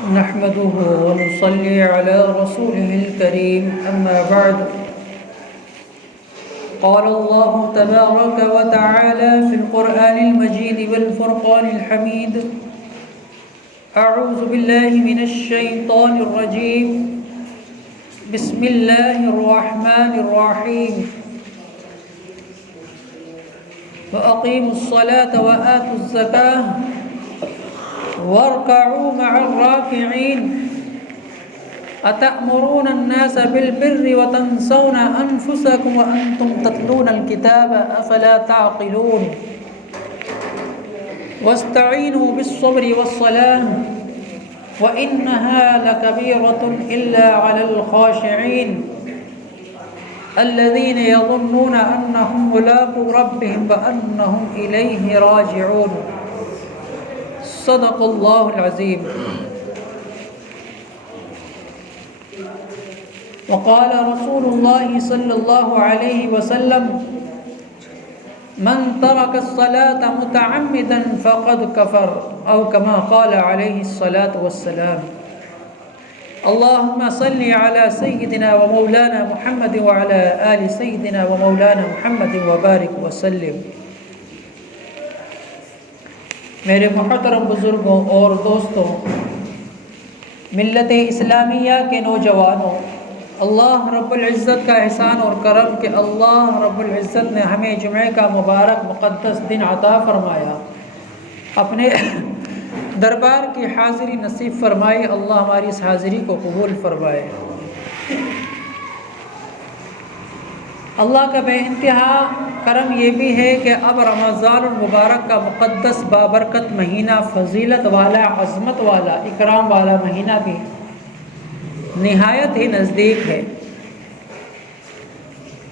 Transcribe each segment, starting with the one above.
نحمده ونصلي على رسوله الكريم أما بعد قال الله تبارك وتعالى في القرآن المجيد والفرقان الحميد أعوذ بالله من الشيطان الرجيم بسم الله الرحمن الرحيم وأقيموا الصلاة وآتوا الزكاة واركعوا مع الراكعين أتأمرون الناس بالبر وتنسون أنفسكم وأنتم تتلون الكتاب أفلا تعقلون واستعينوا بالصبر والصلاة وإنها لكبيرة إلا على الخاشعين الذين يظنون أنهم ملاقو ربهم وأنهم إليه راجعون صدق اللہ العظیم. وقال رسول اللہ صلی اللہ علیہ وسلم من ترک الصلاة متعمدا فقد کفر او کما قال علیہ الصلاة والسلام. اللہم صل علی سیدنا و مولانا محمد وعلی آل سیدنا و مولانا محمد وبارک وسلم. میرے محترم بزرگوں اور دوستوں، ملت اسلامیہ کے نوجوانوں، اللہ رب العزت کا احسان اور کرم کہ اللہ رب العزت نے ہمیں جمعہ کا مبارک مقدس دن عطا فرمایا، اپنے دربار کی حاضری نصیب فرمائے. اللہ ہماری اس حاضری کو قبول فرمائے. اللہ کا بے انتہا کرم یہ بھی ہے کہ اب رمضان المبارک کا مقدس بابرکت مہینہ، فضیلت والا، عظمت والا، اکرام والا مہینہ بھی نہایت ہی نزدیک ہے،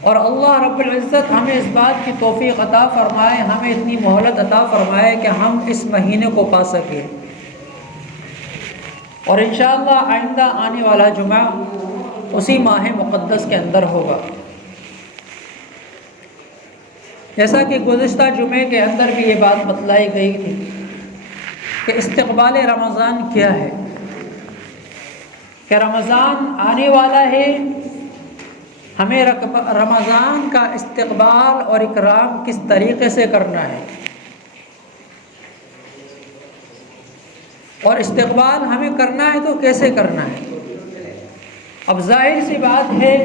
اور اللہ رب العزت ہمیں اس بات کی توفیق عطا فرمائے، ہمیں اتنی مہلت عطا فرمائے کہ ہم اس مہینے کو پا سکیں. اور انشاءاللہ آئندہ آنے والا جمعہ اسی ماہ مقدس کے اندر ہوگا. جیسا کہ گزشتہ جمعے کے اندر بھی یہ بات بتلائی گئی تھی کہ استقبال رمضان کیا ہے، کہ رمضان آنے والا ہے، ہمیں رمضان کا استقبال اور اکرام کس طریقے سے کرنا ہے، اور استقبال ہمیں کرنا ہے تو کیسے کرنا ہے. اب ظاہر سی بات ہے،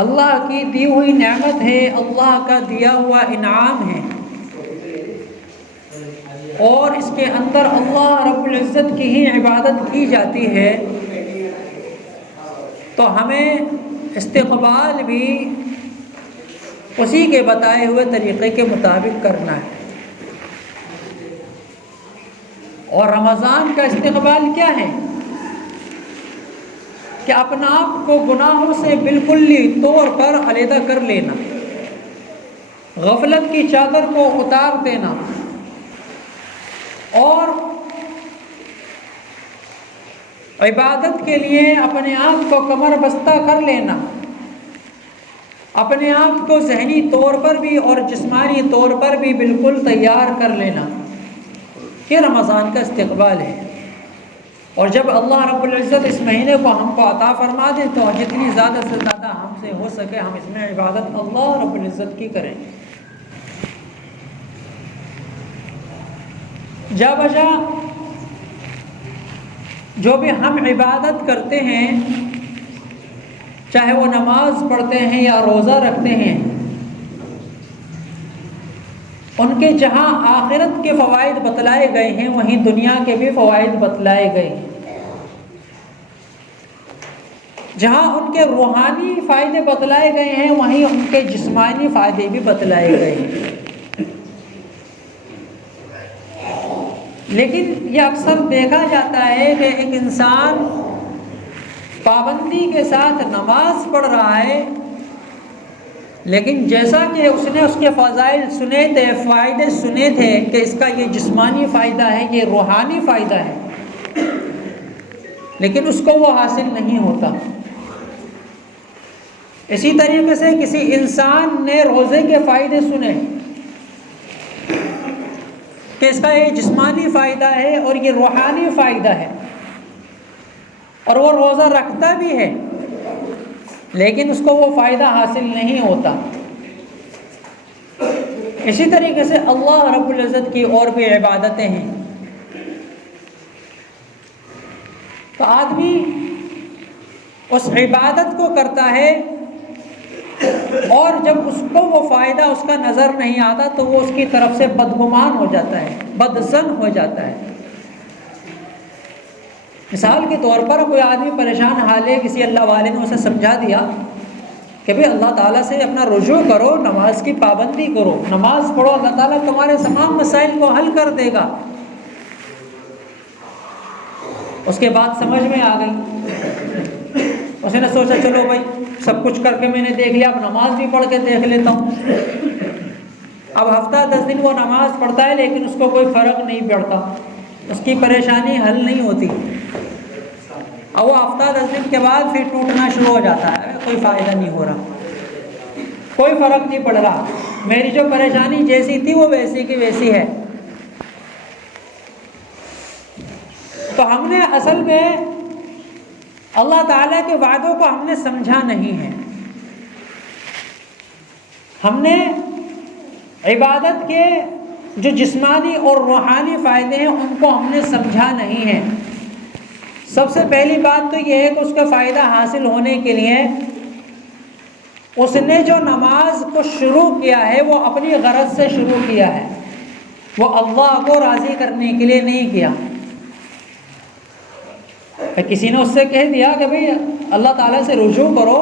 اللہ کی دی ہوئی نعمت ہے، اللہ کا دیا ہوا انعام ہے، اور اس کے اندر اللہ رب العزت کی ہی عبادت کی جاتی ہے، تو ہمیں استقبال بھی اسی کے بتائے ہوئے طریقے کے مطابق کرنا ہے. اور رمضان کا استقبال کیا ہے کہ اپنا آپ کو گناہوں سے بالکلی طور پر علیحدہ کر لینا، غفلت کی چادر کو اتار دینا، اور عبادت کے لیے اپنے آپ کو کمر بستہ کر لینا، اپنے آپ کو ذہنی طور پر بھی اور جسمانی طور پر بھی بالکل تیار کر لینا. یہ رمضان کا استقبال ہے. اور جب اللہ رب العزت اس مہینے کو ہم کو عطا فرما دے تو جتنی زیادہ سے زیادہ ہم سے ہو سکے ہم اس میں عبادت اللہ رب العزت کی کریں. جا بجا جو بھی ہم عبادت کرتے ہیں، چاہے وہ نماز پڑھتے ہیں یا روزہ رکھتے ہیں، ان کے جہاں آخرت کے فوائد بتلائے گئے ہیں وہیں دنیا کے بھی فوائد بتلائے گئے ہیں. جہاں ان کے روحانی فائدے بتلائے گئے ہیں وہیں ان کے جسمانی فائدے بھی بتلائے گئے ہیں. لیکن یہ اکثر دیکھا جاتا ہے کہ ایک انسان پابندی کے ساتھ نماز پڑھ رہا ہے، لیکن جیسا کہ اس نے اس کے فضائل سنے تھے، فائدے سنے تھے کہ اس کا یہ جسمانی فائدہ ہے، یہ روحانی فائدہ ہے، لیکن اس کو وہ حاصل نہیں ہوتا. اسی طریقے سے کسی انسان نے روزے کے فائدے سنے کہ اس کا یہ جسمانی فائدہ ہے اور یہ روحانی فائدہ ہے، اور وہ روزہ رکھتا بھی ہے لیکن اس کو وہ فائدہ حاصل نہیں ہوتا۔ اسی طریقے سے اللہ رب العزت کی اور بھی عبادتیں ہیں، تو آدمی اس عبادت کو کرتا ہے اور جب اس کو وہ فائدہ اس کا نظر نہیں آتا تو وہ اس کی طرف سے بدگمان ہو جاتا ہے، بدظن ہو جاتا ہے۔ مثال کے طور پر کوئی آدمی پریشان حال ہے، کسی اللہ والے نے اسے سمجھا دیا کہ بھئی اللہ تعالیٰ سے اپنا رجوع کرو، نماز کی پابندی کرو، نماز پڑھو، اللہ تعالیٰ تمہارے تمام مسائل کو حل کر دے گا۔ اس کے بعد سمجھ میں آ گئی، اس نے سوچا چلو بھائی سب کچھ کر کے میں نے دیکھ لیا، اب نماز بھی پڑھ کے دیکھ لیتا ہوں۔ اب ہفتہ 10 دن وہ نماز پڑھتا ہے لیکن اس کو کوئی فرق نہیں پڑتا، اس کی پریشانی حل نہیں ہوتی۔ اب وہ ہفتہ 10 دن کے بعد پھر ٹوٹنا شروع ہو جاتا ہے، کوئی فائدہ نہیں ہو رہا، کوئی فرق نہیں پڑ رہا، میری جو پریشانی جیسی تھی وہ ویسی کی ویسی ہے۔ تو ہم نے اصل میں اللہ تعالیٰ کے وعدوں کو ہم نے سمجھا نہیں ہے، ہم نے عبادت کے جو جسمانی اور روحانی فائدے ہیں ان کو ہم نے سمجھا نہیں ہے۔ سب سے پہلی بات تو یہ ہے کہ اس کا فائدہ حاصل ہونے کے لیے اس نے جو نماز کو شروع کیا ہے وہ اپنی غرض سے شروع کیا ہے، وہ اللہ کو راضی کرنے کے لیے نہیں کیا۔ کسی نے اس سے کہہ دیا کہ بھئی اللہ تعالیٰ سے رجوع کرو،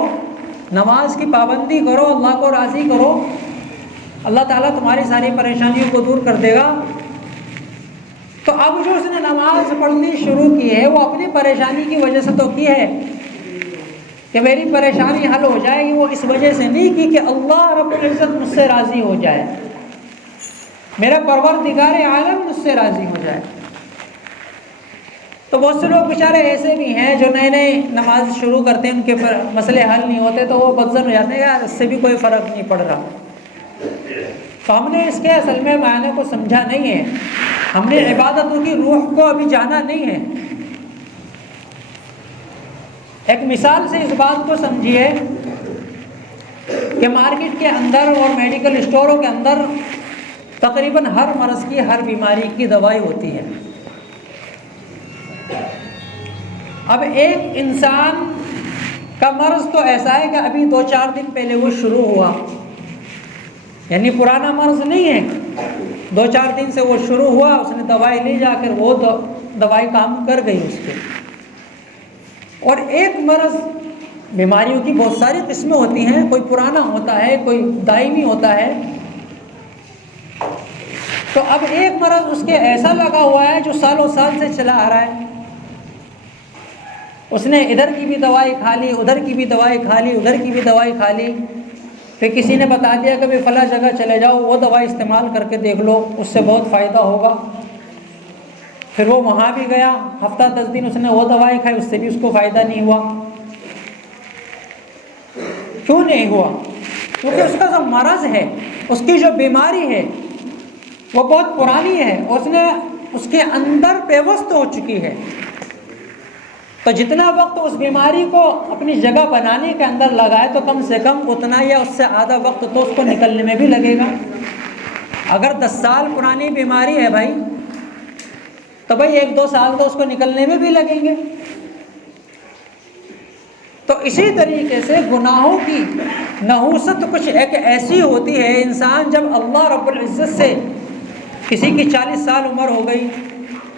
نماز کی پابندی کرو، اللہ کو راضی کرو، اللہ تعالیٰ تمہاری ساری پریشانیوں کو دور کر دے گا، تو اب جو اس نے نماز پڑھنی شروع کی ہے وہ اپنی پریشانی کی وجہ سے تو کی ہے کہ میری پریشانی حل ہو جائے گی، وہ اس وجہ سے نہیں کی کہ اللہ رب العزت مجھ سے راضی ہو جائے، میرا پروردگار عالم مجھ سے راضی ہو جائے۔ تو بہت سے لوگ بیچارے ایسے بھی ہیں جو نئے نئے نماز شروع کرتے ہیں، ان کے مسئلے حل نہیں ہوتے تو وہ بدظن ہو جاتے ہیں، یار اس سے بھی کوئی فرق نہیں پڑ رہا۔ تو ہم نے اس کے اصل میں معنی کو سمجھا نہیں ہے، ہم نے عبادتوں کی روح کو ابھی جانا نہیں ہے۔ ایک مثال سے اس بات کو سمجھیے کہ مارکیٹ کے اندر اور میڈیکل اسٹوروں کے اندر تقریباً ہر مرض کی، ہر بیماری کی دوائی ہوتی ہے۔ اب ایک انسان کا مرض تو ایسا ہے کہ ابھی 2-4 دن پہلے وہ شروع ہوا، یعنی پرانا مرض نہیں ہے، 2-4 دن سے وہ شروع ہوا، اس نے دوائی لی جا کر، وہ دوائی کام کر گئی اس پہ۔ اور ایک مرض، بیماریوں کی بہت ساری قسمیں ہوتی ہیں، کوئی پرانا ہوتا ہے، کوئی دائمی ہوتا ہے، تو اب ایک مرض اس کے ایسا لگا ہوا ہے جو سالوں سال سے چلا آ رہا ہے، اس نے ادھر کی بھی دوائی کھا لی، ادھر کی بھی دوائی کھا لی، ادھر کی بھی دوائی کھا لی، پھر کسی نے بتا دیا کہ بھئی فلاں جگہ چلے جاؤ، وہ دوائی استعمال کر کے دیکھ لو، اس سے بہت فائدہ ہوگا۔ پھر وہ وہاں بھی گیا، ہفتہ 10 دن اس نے وہ دوائی کھائی، اس سے بھی اس کو فائدہ نہیں ہوا۔ کیوں نہیں ہوا؟ کیونکہ اس کا جو مرض ہے، اس کی جو بیماری ہے وہ بہت پرانی ہے، اس کے اندر پیوست ہو چکی ہے۔ تو جتنا وقت اس بیماری کو اپنی جگہ بنانے کے اندر لگائے تو کم سے کم اتنا یا اس سے آدھا وقت تو اس کو نکلنے میں بھی لگے گا۔ اگر 10 سال پرانی بیماری ہے بھائی، تو بھائی 1-2 سال تو اس کو نکلنے میں بھی لگیں گے۔ تو اسی طریقے سے گناہوں کی نحوست کچھ ایک ایسی ہوتی ہے، انسان جب اللہ رب العزت سے، کسی کی 40 سال عمر ہو گئی،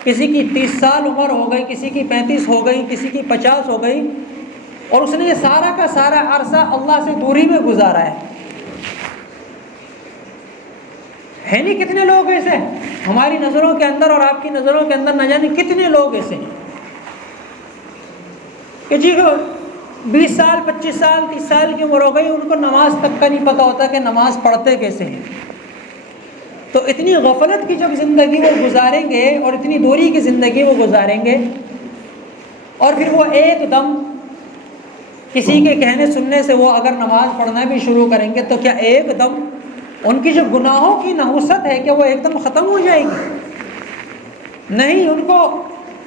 کسی کی 30 سال عمر ہو گئی، کسی کی 35 ہو گئی، کسی کی 50 ہو گئی، اور اس نے یہ سارا کا سارا عرصہ اللہ سے دوری میں گزارا ہے نہیں؟ کتنے لوگ ایسے ہماری نظروں کے اندر اور آپ کی نظروں کے اندر، نہ جانے کتنے لوگ ایسے ہیں کہ جی 20 سال 25 سال 30 سال کی عمر ہو گئی، ان کو نماز تک کا نہیں پتہ ہوتا کہ نماز پڑھتے کیسے ہیں۔ تو اتنی غفلت کی جب زندگی وہ گزاریں گے اور اتنی دوری کی زندگی وہ گزاریں گے، اور پھر وہ ایک دم کسی کے کہنے سننے سے وہ اگر نماز پڑھنا بھی شروع کریں گے تو کیا ایک دم ان کی جو گناہوں کی نحوست ہے کہ وہ ایک دم ختم ہو جائے گی؟ نہیں، ان کو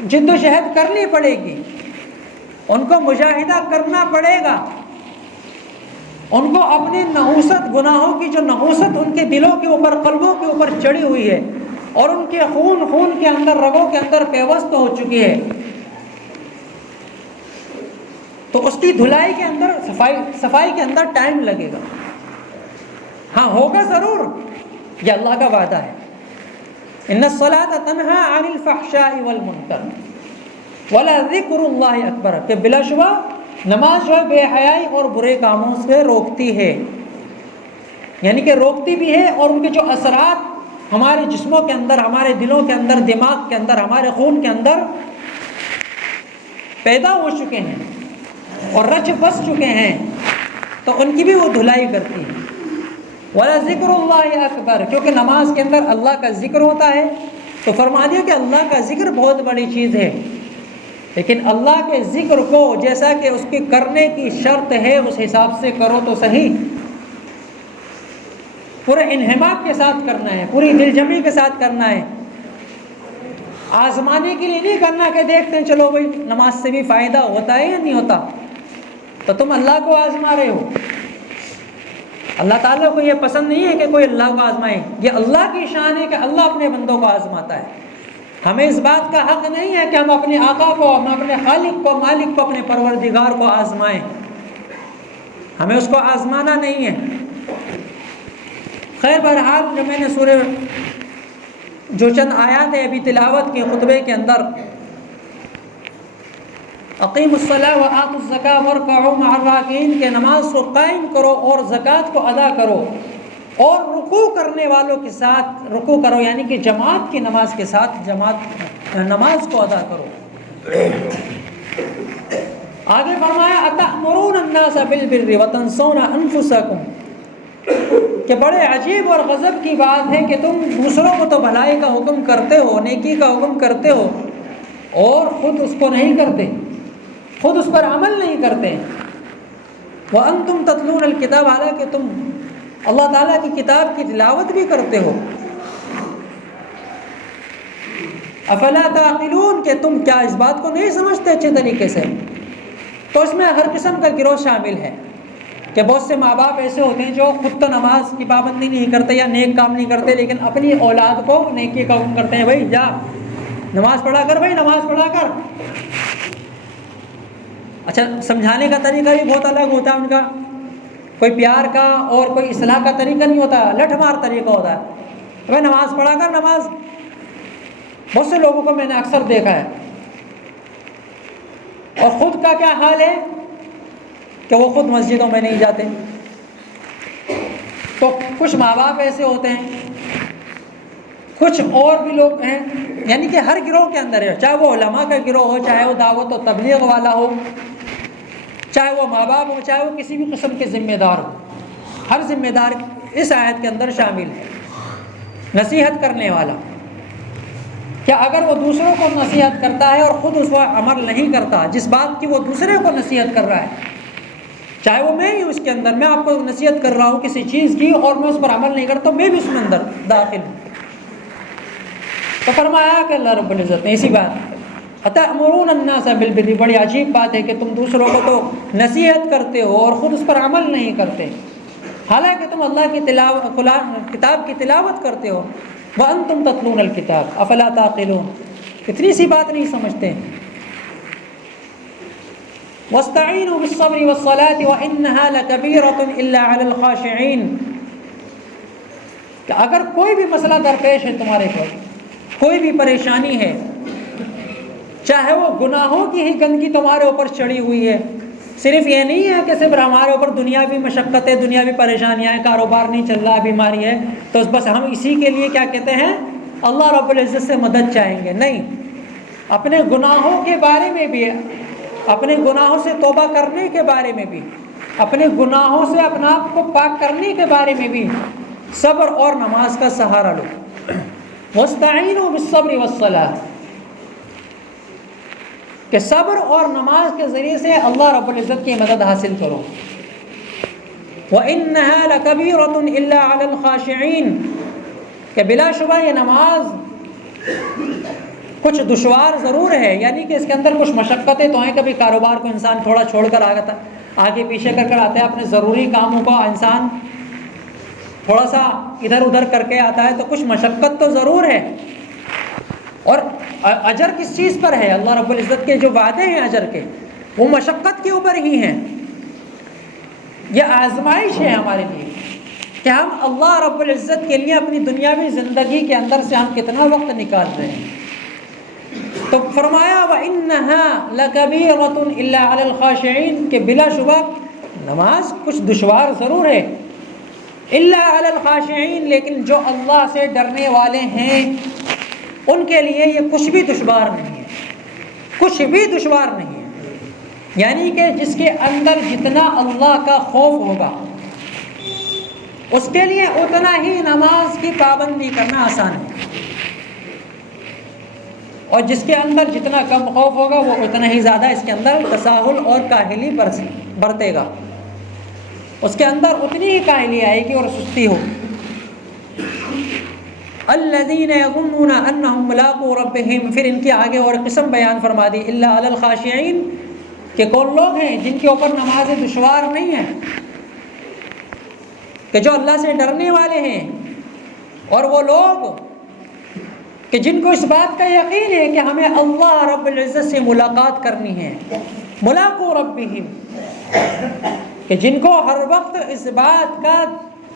جد و جہد کرنی پڑے گی۔ ان کو مجاہدہ کرنا پڑے گا، ان کو اپنے نحوست، گناہوں کی جو نحوست ان کے دلوں کے اوپر، قلبوں کے اوپر چڑھی ہوئی ہے اور ان کے خون کے اندر، رگوں کے اندر پیوست ہو چکی ہے، تو اس کی دھلائی کے اندر، صفائی کے اندر ٹائم لگے گا۔ ہاں ہوگا ضرور، یہ اللہ کا وعدہ ہے، ان الصلاۃ تنہی عن الفحشاء والمنکر ولذکر اللہ اکبر، کہ بلا شبہ نماز جو ہے بے حیائی اور برے کاموں سے روکتی ہے، یعنی کہ روکتی بھی ہے، اور ان کے جو اثرات ہمارے جسموں کے اندر، ہمارے دلوں کے اندر، دماغ کے اندر، ہمارے خون کے اندر پیدا ہو چکے ہیں اور رچ بس چکے ہیں، تو ان کی بھی وہ دھلائی کرتی ہے۔ وَلَذِكْرُ اللَّهِ أَكْبَرُ، کیونکہ نماز کے اندر اللہ کا ذکر ہوتا ہے، تو فرما دیا کہ اللہ کا ذکر بہت بڑی چیز ہے، لیکن اللہ کے ذکر کو جیسا کہ اس کے کرنے کی شرط ہے اس حساب سے کرو تو صحیح، پورے انہماک کے ساتھ کرنا ہے، پوری دل جمی کے ساتھ کرنا ہے، آزمانے کے لیے نہیں کرنا کہ دیکھتے ہیں چلو بھائی نماز سے بھی فائدہ ہوتا ہے یا نہیں ہوتا، تو تم اللہ کو آزما رہے ہو۔ اللہ تعالیٰ کو یہ پسند نہیں ہے کہ کوئی اللہ کو آزمائے، یہ اللہ کی شان ہے کہ اللہ اپنے بندوں کو آزماتا ہے۔ ہمیں اس بات کا حق نہیں ہے کہ ہم اپنے آقا کو، ہم اپنے خالق کو، مالک کو، اپنے پروردگار کو آزمائیں، ہمیں اس کو آزمانا نہیں ہے۔ خیر بہرحال، جو میں نے سورہ جو چند آیات ہے ابھی تلاوت کے خطبے کے اندر، اقیموا الصلاۃ وآتوا الزکاۃ وارکعوا مع الراکعین، کہ نماز کو قائم کرو اور زکوٰۃ کو ادا کرو اور رکوع کرنے والوں کے ساتھ رکوع کرو، یعنی کہ جماعت کی نماز کے ساتھ نماز کو ادا کرو۔ آگے فرمایا اتأمرون الناس بالبر وتنسون انفسکم، کہ بڑے عجیب اور غضب کی بات ہے کہ تم دوسروں کو تو بھلائی کا حکم کرتے ہو، نیکی کا حکم کرتے ہو، اور خود اس کو نہیں کرتے، خود اس پر عمل نہیں کرتے۔ وَأَنْتُمْ تَتْلُونَ الْكِتَابَ، حالانکہ تم اللہ تعالیٰ کی کتاب کی تلاوت بھی کرتے ہو۔ أَفَلَا تَعْقِلُونَ، کہ تم کیا اس بات کو نہیں سمجھتے اچھے طریقے سے؟ تو اس میں ہر قسم کا گروہ شامل ہے، کہ بہت سے ماں باپ ایسے ہوتے ہیں جو خود تو نماز کی پابندی نہیں کرتے یا نیک کام نہیں کرتے، لیکن اپنی اولاد کو نیکی کا حکم کرتے ہیں، بھائی جا نماز پڑھا کر، بھائی نماز پڑھا کر۔ اچھا، سمجھانے کا طریقہ بھی بہت الگ ہوتا ہے ان کا، کوئی پیار کا اور کوئی اصلاح کا طریقہ نہیں ہوتا، لٹھ مار طریقہ ہوتا ہے، بھائی نماز پڑھا کر نماز۔ بہت سے لوگوں کو میں نے اکثر دیکھا ہے، اور خود کا کیا حال ہے کہ وہ خود مسجدوں میں نہیں جاتے۔ تو کچھ ماں باپ ایسے ہوتے ہیں، کچھ اور بھی لوگ ہیں، یعنی کہ ہر گروہ کے اندر ہے، چاہے وہ علماء کا گروہ ہو، چاہے وہ دعوت و تبلیغ والا ہو، چاہے وہ ماں باپ ہو، چاہے وہ کسی بھی قسم کے ذمہ دار ہو، ہر ذمہ دار اس آیت کے اندر شامل ہے۔ نصیحت کرنے والا، کیا اگر وہ دوسروں کو نصیحت کرتا ہے اور خود اس پر عمل نہیں کرتا، جس بات کی وہ دوسرے کو نصیحت کر رہا ہے، چاہے وہ میں ہی اس کے اندر، میں آپ کو نصیحت کر رہا ہوں کسی چیز کی اور میں اس پر عمل نہیں کرتا، میں بھی اس میں اندر داخل ہوں۔ تو فرمایا کہ اللہ رب العزت نے اسی بات، اتأمرون الناس بالبر، بڑی عجیب بات ہے کہ تم دوسروں کو تو نصیحت کرتے ہو اور خود اس پر عمل نہیں کرتے، حالانکہ تم اللہ کی کتاب کی تلاوت کرتے ہو۔ وانتم تتلون الکتاب افلا تعقلون، اتنی سی بات نہیں سمجھتے۔ واستعینوا بالصبر والصلاة وانها لکبیرۃ الا علی الخاشعین، کہ اگر کوئی بھی مسئلہ درپیش ہے تمہارے کو، کوئی بھی پریشانی ہے، چاہے وہ گناہوں کی ہی گندگی تمہارے اوپر چڑھی ہوئی ہے، صرف یہ نہیں ہے کہ صرف ہمارے اوپر دنیاوی مشقتیں، دنیاوی پریشانیاں ہیں، کاروبار نہیں چل رہا، بیماری ہے، تو بس ہم اسی کے لیے کیا کہتے ہیں، اللہ رب العزت سے مدد چاہیں گے، نہیں، اپنے گناہوں کے بارے میں بھی، اپنے گناہوں سے توبہ کرنے کے بارے میں بھی، اپنے گناہوں سے اپنا آپ کو پاک کرنے کے بارے میں بھی صبر اور نماز کا سہارا لو۔ واستعینوا بالصبر والصلاة، کہ صبر اور نماز کے ذریعے سے اللہ رب العزت کی مدد حاصل کرو۔ وَإِنَّهَا لَكَبِيرَةٌ إِلَّا عَلَى الْخَاشِعِينَ، کہ بلا شبہ یہ نماز کچھ دشوار ضرور ہے، یعنی کہ اس کے اندر کچھ مشقتیں تو ہیں. کبھی کاروبار کو انسان تھوڑا چھوڑ کر آگے پیچھے کر آتا ہے، اپنے ضروری کاموں کو انسان تھوڑا سا ادھر ادھر کر کے آتا ہے، تو کچھ مشقت تو ضرور ہے. اور اجر کس چیز پر ہے؟ اللہ رب العزت کے جو وعدے ہیں اجر کے، وہ مشقت کے اوپر ہی ہیں. یہ آزمائش ہے ہمارے لیے کہ ہم اللہ رب العزت کے لیے اپنی دنیاوی زندگی کے اندر سے ہم کتنا وقت نکال رہے ہیں. تو فرمایا وَإِنَّهَا لَكَبِيرَةٌ إِلَّا عَلَى الْخَاشِعِينَ کہ بلا شبہ نماز کچھ دشوار ضرور ہے، إِلَّا عَلَى الْخَاشِعِينَ لیکن جو اللہ سے ڈرنے والے ہیں ان کے لیے یہ کچھ بھی دشوار نہیں ہے، کچھ بھی دشوار نہیں ہے. یعنی کہ جس کے اندر جتنا اللہ کا خوف ہوگا اس کے لیے اتنا ہی نماز کی پابندی کرنا آسان ہے، اور جس کے اندر جتنا کم خوف ہوگا وہ اتنا ہی زیادہ اس کے اندر تساہل اور کاہلی برتے گا، اس کے اندر اتنی ہی کاہلی آئے گی اور سستی ہو. الذین یظنون انہم ملاقو ربہم، پھر ان کی آگے اور قسم بیان فرما دی الا علی الخاشعین کہ کون لوگ ہیں جن کے اوپر نماز دشوار نہیں ہے، کہ جو اللہ سے ڈرنے والے ہیں، اور وہ لوگ کہ جن کو اس بات کا یقین ہے کہ ہمیں اللہ رب العزت سے ملاقات کرنی ہے. ملاقو ربہم کہ جن کو ہر وقت اس بات کا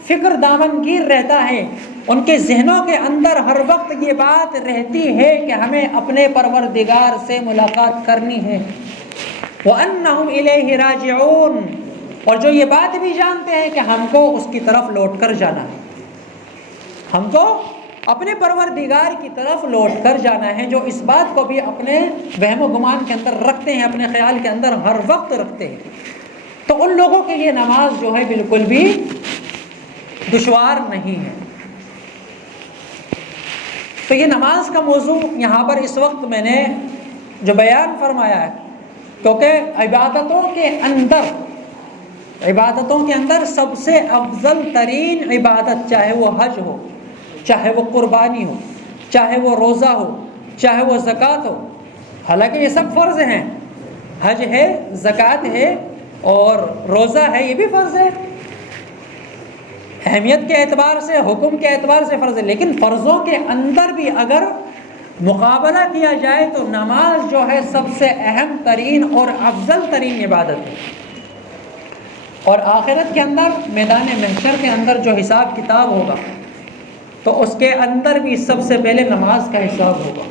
فکر دامنگیر رہتا ہے، ان کے ذہنوں کے اندر ہر وقت یہ بات رہتی ہے کہ ہمیں اپنے پروردگار سے ملاقات کرنی ہے. وَأَنَّهُمْ إِلَيْهِ رَاجِعُونَ اور جو یہ بات بھی جانتے ہیں کہ ہم کو اس کی طرف لوٹ کر جانا ہے، ہم کو اپنے پروردگار کی طرف لوٹ کر جانا ہے، جو اس بات کو بھی اپنے وہم و گمان کے اندر رکھتے ہیں، اپنے خیال کے اندر ہر وقت رکھتے ہیں. تو ان لوگوں کے لیے نماز جو ہے بالکل بھی دشوار نہیں ہے. تو یہ نماز کا موضوع یہاں پر اس وقت میں نے جو بیان فرمایا ہے، کیونکہ عبادتوں کے اندر سب سے افضل ترین عبادت، چاہے وہ حج ہو، چاہے وہ قربانی ہو، چاہے وہ روزہ ہو، چاہے وہ زکوٰۃ ہو، حالانکہ یہ سب فرض ہیں، حج ہے، زکوٰۃ ہے اور روزہ ہے، یہ بھی فرض ہے، اہمیت کے اعتبار سے، حکم کے اعتبار سے فرض ہے. لیکن فرضوں کے اندر بھی اگر مقابلہ کیا جائے تو نماز جو ہے سب سے اہم ترین اور افضل ترین عبادت ہے. اور آخرت کے اندر، میدان محشر کے اندر جو حساب کتاب ہوگا تو اس کے اندر بھی سب سے پہلے نماز کا حساب ہوگا.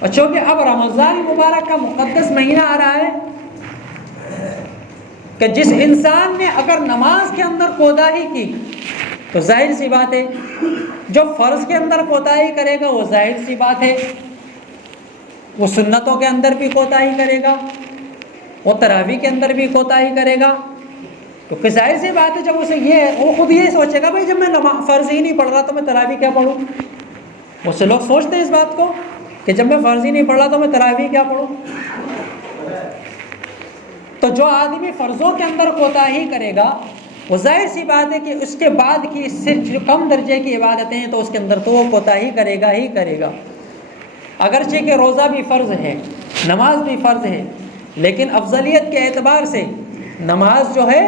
اور چونکہ اب رمضان مبارک کا مقدس مہینہ آ رہا ہے کہ جس انسان نے اگر نماز کے اندر کوتاہی کی تو ظاہر سی بات ہے جو فرض کے اندر کوتاہی کرے گا وہ ظاہر سی بات ہے وہ سنتوں کے اندر بھی کوتاہی کرے گا، وہ تراویح کے اندر بھی کوتاہی کرے گا. کیونکہ ظاہر سی بات ہے جب اسے وہ خود یہ سوچے گا بھائی جب میں فرض ہی نہیں پڑھ رہا تو میں تراویح کیا پڑھوں. بہت سے لوگ سوچتے ہیں اس بات کو کہ جب میں فرض ہی نہیں پڑھ رہا تو میں تراویح کیا پڑھوں. تو جو آدمی فرضوں کے اندر کوتاہی کرے گا وہ ظاہر سی بات ہے کہ اس کے بعد کی اس سے جو کم درجے کی عبادتیں ہیں تو اس کے اندر تو وہ کوتاہی کرے گا ہی کرے گا. اگرچہ کہ روزہ بھی فرض ہے، نماز بھی فرض ہے، لیکن افضلیت کے اعتبار سے نماز جو ہے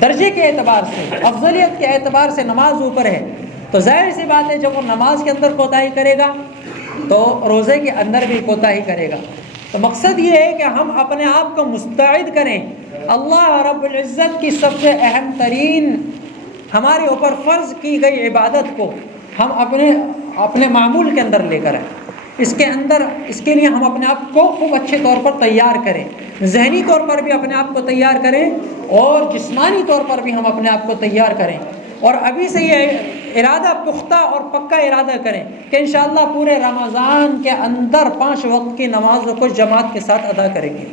درجے کے اعتبار سے، افضلیت کے اعتبار سے نماز اوپر ہے. تو ظاہر سی بات ہے جب وہ نماز کے اندر کوتاہی کرے گا تو روزے کے اندر بھی کوتاہی کرے گا. تو مقصد یہ ہے کہ ہم اپنے آپ کو مستعد کریں اللہ رب العزت کی سب سے اہم ترین ہمارے اوپر فرض کی گئی عبادت کو ہم اپنے معمول کے اندر لے کر آئیں. اس کے لیے ہم اپنے آپ کو خوب اچھے طور پر تیار کریں، ذہنی طور پر بھی اپنے آپ کو تیار کریں اور جسمانی طور پر بھی ہم اپنے آپ کو تیار کریں. اور ابھی سے یہ ارادہ پختہ اور پکا ارادہ کریں کہ انشاءاللہ پورے رمضان کے اندر 5 وقت کی نمازوں کو جماعت کے ساتھ ادا کریں گے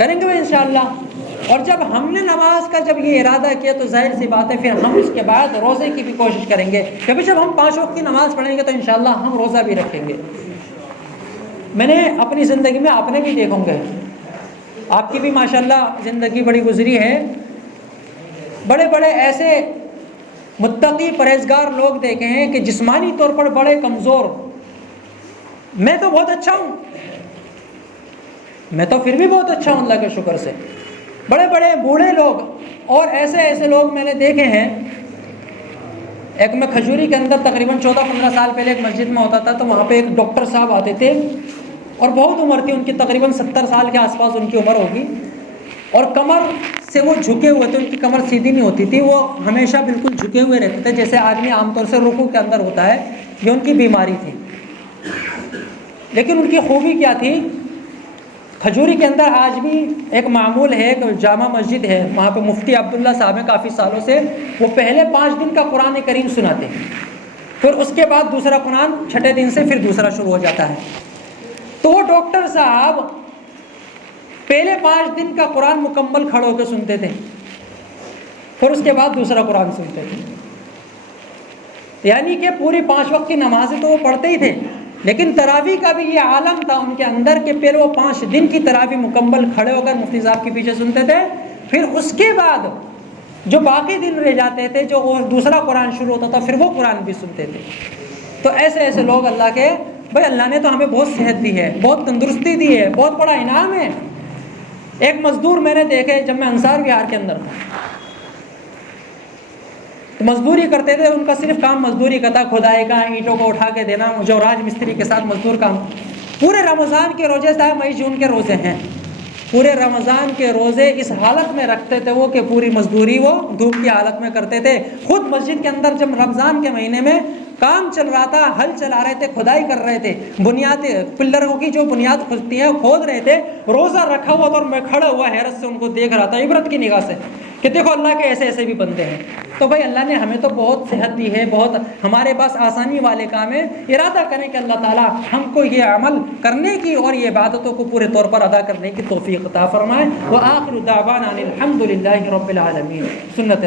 انشاءاللہ. اور جب ہم نے نماز کا جب یہ ارادہ کیا تو ظاہر سی بات ہے پھر ہم اس کے بعد روزے کی بھی کوشش کریں گے کہ جب ہم 5 وقت کی نماز پڑھیں گے تو انشاءاللہ ہم روزہ بھی رکھیں گے. میں نے اپنی زندگی میں آپ نے بھی دیکھوں گے، آپ کی بھی ماشاءاللہ زندگی بڑی گزری ہے، بڑے بڑے ایسے متقی پرہیزگار لوگ دیکھے ہیں کہ جسمانی طور پر بڑے کمزور، میں تو بہت اچھا ہوں، میں تو پھر بھی بہت اچھا ہوں اللہ کے شکر سے، بڑے بڑے بوڑھے لوگ، اور ایسے ایسے لوگ میں نے دیکھے ہیں۔ ایک میں کھجوری کے اندر تقریباً 14-15 سال پہلے ایک مسجد میں ہوتا تھا، تو وہاں پہ ایک ڈاکٹر صاحب آتے تھے اور بہت عمر تھی ان کی، تقریباً 70 سال کے آس پاس ان کی عمر ہوگی، اور کمر سے وہ جھکے ہوئے تھے، ان کی کمر سیدھی نہیں ہوتی تھی، وہ ہمیشہ بالکل جھکے ہوئے رہتے تھے جیسے آدمی عام طور سے رکوع کے اندر ہوتا ہے، یہ ان کی بیماری تھی۔ لیکن ان کی خوبی کیا تھی؟ کھجوری کے اندر آج بھی ایک معمول ہے، ایک جامع مسجد ہے، وہاں پہ مفتی عبداللہ صاحب ہیں کافی سالوں سے، وہ پہلے 5 دن کا قرآن کریم سناتے ہیں، پھر اس کے بعد دوسرا قرآن، چھٹے دن سے پھر دوسرا شروع ہو جاتا ہے۔ تو وہ ڈاکٹر صاحب پہلے 5 دن کا قرآن مکمل کھڑے ہو کے سنتے تھے، پھر اس کے بعد دوسرا قرآن سنتے تھے، یعنی کہ پوری 5 وقت کی نمازیں تو وہ پڑھتے ہی تھے، لیکن تراویح کا بھی یہ عالم تھا ان کے اندر کہ پہلے وہ 5 دن کی تراویح مکمل کھڑے ہو کر مفتی صاحب کے پیچھے سنتے تھے، پھر اس کے بعد جو باقی دن رہ جاتے تھے، جو اور دوسرا قرآن شروع ہوتا تھا، پھر وہ قرآن بھی سنتے تھے۔ تو ایسے ایسے لوگ اللہ کے، بھائی اللہ نے تو ہمیں بہت صحت دی ہے، بہت تندرستی دی ہے، بہت بڑا انعام ہے۔ ایک مزدور میں نے دیکھے جب میں انصار وہار کے اندر تھا، تو مزدوری کرتے تھے، ان کا صرف کام مزدوری کا تھا، کھدائی کا، اینٹوں کو اٹھا کے دینا، جو راج مستری کے ساتھ مزدور کام۔ پورے رمضان کے روزے، چاہے مئی جون کے روزے ہیں، پورے رمضان کے روزے اس حالت میں رکھتے تھے وہ کہ پوری مزدوری وہ دھوپ کی حالت میں کرتے تھے۔ خود مسجد کے اندر جب رمضان کے مہینے میں کام چل رہا تھا، ہل چلا رہے تھے، کھدائی کر رہے تھے، بنیاد پلروں کی جو بنیاد کھدتی ہے کھود رہے تھے، روزہ رکھا ہوا تھا اور میں کھڑا ہوا حیرت سے ان کو دیکھ رہا تھا، عبرت کی نگاہ سے کہ دیکھو اللہ کے ایسے ایسے بھی بندے ہیں۔ تو بھائی اللہ نے ہمیں تو بہت صحت دی ہے، بہت ہمارے پاس آسانی والے کام ہے، ارادہ کریں کہ اللہ تعالیٰ ہم کو یہ عمل کرنے کی اور یہ عبادتوں کو پورے طور پر ادا کرنے کی توفیق عطا فرمائے۔ وآخر دعوانا الحمد للہ رب العالمین۔ سنت